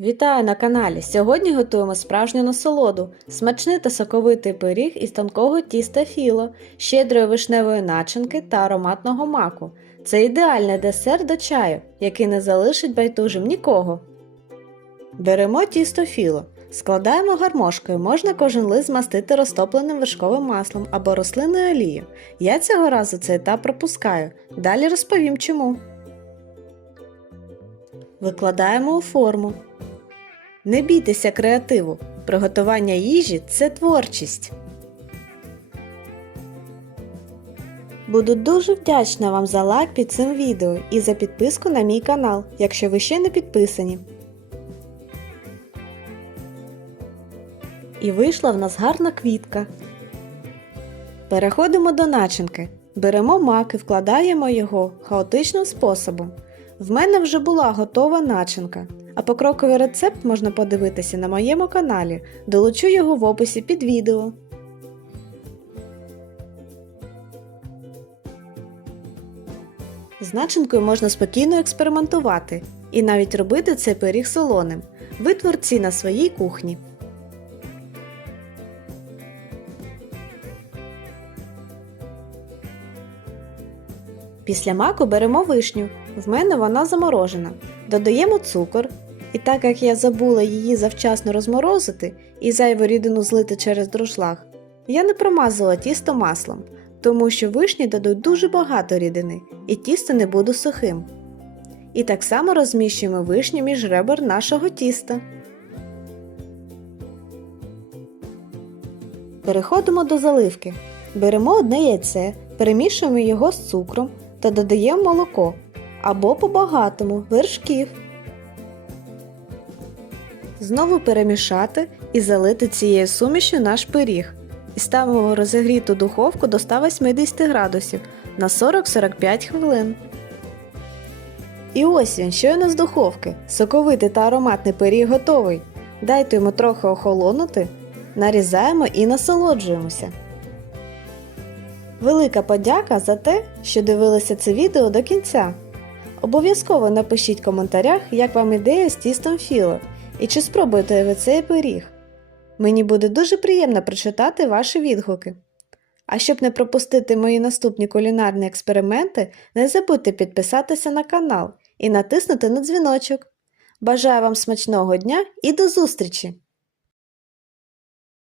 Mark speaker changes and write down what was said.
Speaker 1: Вітаю на каналі! Сьогодні готуємо справжню насолоду, смачний та соковитий пиріг із тонкого тіста філо, щедрої вишневої начинки та ароматного маку. Це ідеальний десерт до чаю, який не залишить байдужим нікого. Беремо тісто філо. Складаємо гармошкою, можна кожен лист змастити розтопленим вершковим маслом або рослинною олією. Я цього разу цей етап пропускаю. Далі розповім чому. Викладаємо у форму. Не бійтеся креативу. Приготування їжі це творчість. Буду дуже вдячна вам за лайк під цим відео і за підписку на мій канал, якщо ви ще не підписані. І вийшла в нас гарна квітка. Переходимо до начинки. Беремо мак і вкладаємо його хаотичним способом. В мене вже була готова начинка, а покроковий рецепт можна подивитися на моєму каналі, долучу його в описі під відео. З начинкою можна спокійно експериментувати і навіть робити цей пиріг солоним. Ви творці на своїй кухні. Після маку беремо вишню. В мене вона заморожена. Додаємо цукор. І так як я забула її завчасно розморозити і зайву рідину злити через друшлаг, я не промазала тісто маслом, тому що вишні дадуть дуже багато рідини, і тісто не буде сухим. І так само розміщуємо вишню між ребер нашого тіста. Переходимо до заливки. Беремо одне яйце, перемішуємо його з цукром та додаємо молоко або по-багатому вершків. Знову перемішати і залити цією сумішю наш пиріг. І ставимо розігріту духовку до 180 градусів на 40-45 хвилин. І ось він, щойно з духовки. Соковитий та ароматний пиріг готовий. Дайте йому трохи охолонути, нарізаємо і насолоджуємося. Велика подяка за те, що дивилися це відео до кінця. Обов'язково напишіть в коментарях, як вам ідея з тістом філо і чи спробуєте ви цей пиріг. Мені буде дуже приємно прочитати ваші відгуки. А щоб не пропустити мої наступні кулінарні експерименти, не забудьте підписатися на канал і натиснути на дзвіночок. Бажаю вам смачного дня і до зустрічі!